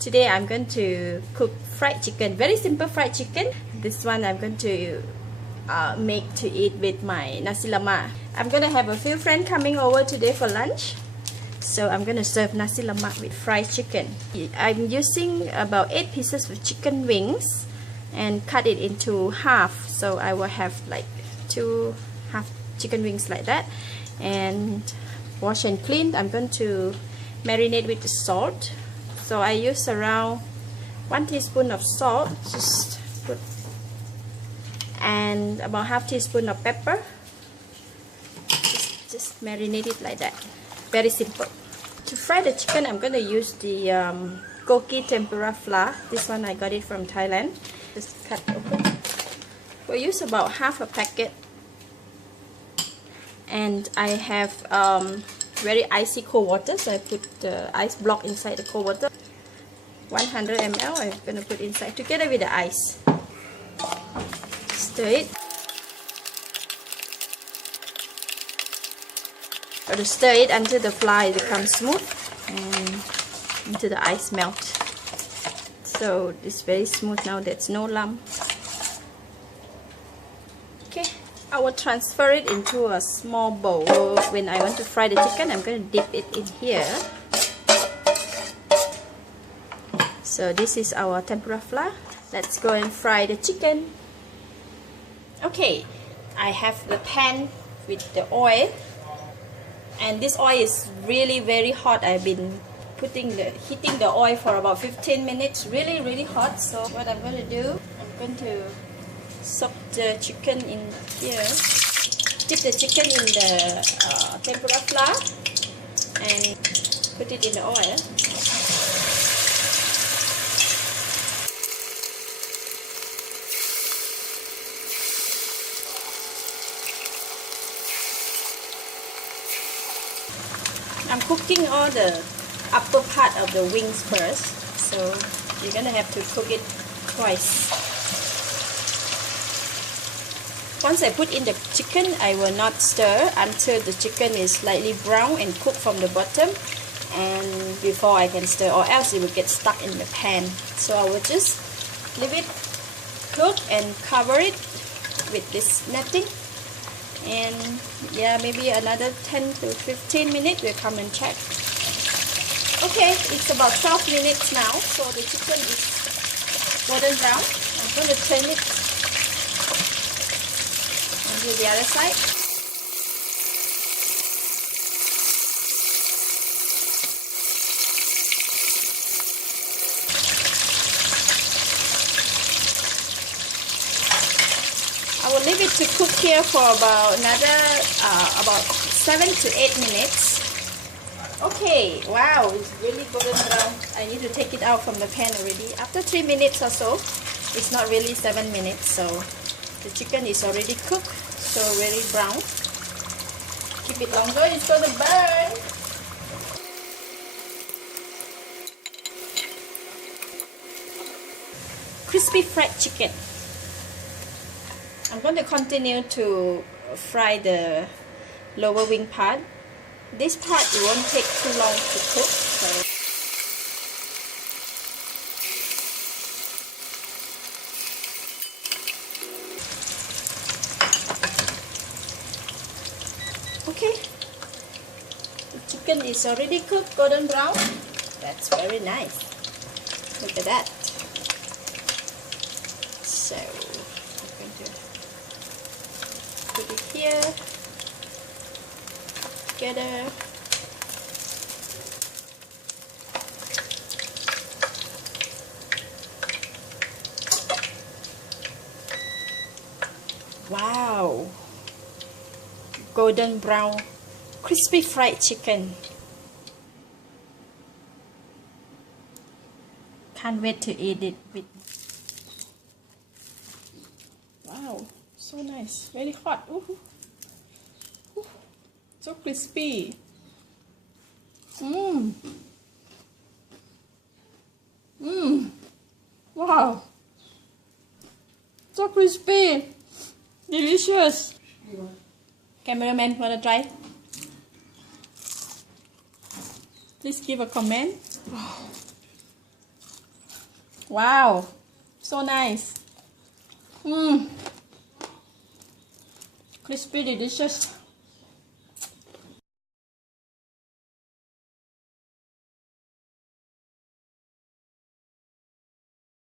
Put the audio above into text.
Today I'm going to cook fried chicken, very simple fried chicken. This one I'm going to make to eat with my nasi lemak. I'm going to have a few friends coming over today for lunch. So I'm going to serve nasi lemak with fried chicken. I'm using about 8 pieces of chicken wings and cut it into half. So I will have like 2 half chicken wings like that. And wash and clean. I'm going to marinate with the salt. So I use around 1 teaspoon of salt, just put, and about half teaspoon of pepper. Just marinate it like that. Very simple. To fry the chicken, I'm going to use the Gogi tempura flour. This one I got it from Thailand. Just cut open. We'll use about half a packet. And I have very icy cold water, so I put the ice block inside the cold water. 100 ml I'm going to put inside together with the ice. Stir it. Or to stir it until the flour becomes smooth and until the ice melts. So it's very smooth now, there's no lump. Okay, I will transfer it into a small bowl. When I want to fry the chicken, I'm going to dip it in here. So this is our tempura flour. Let's go and fry the chicken. Okay, I have the pan with the oil, and this oil is really very hot. I've been heating the oil for about 15 minutes, really hot. So what I'm going to do, I'm going to soak the chicken in here, dip the chicken in the tempura flour and put it in the oil. I'm cooking all the upper part of the wings first, so you're gonna have to cook it twice. Once I put in the chicken, I will not stir until the chicken is slightly brown and cooked from the bottom, and before I can stir, or else it will get stuck in the pan. So I will just leave it cook and cover it with this netting. And yeah, maybe another 10 to 15 minutes we'll come and check. Okay, it's about 12 minutes now, so the chicken is golden brown. I'm going to turn it and do the other side. I will leave it to cook here for about another about 7 to 8 minutes. Okay, wow, it's really golden brown. I need to take it out from the pan already. After 3 minutes or so, it's not really 7 minutes, so the chicken is already cooked, so very brown. Keep it longer, it's gonna burn. Crispy fried chicken. I'm going to continue to fry the lower wing part. This part, it won't take too long to cook. So okay, the chicken is already cooked, golden brown. That's very nice. Look at that. So I'm going to put it here together. Wow, golden brown crispy fried chicken. Can't wait to eat it with. Wow, so nice, very hot. Ooh. Ooh. So crispy. Wow, so crispy, delicious. Cameraman, wanna try? Please give a comment. Wow. Wow, so nice. Crispy, delicious.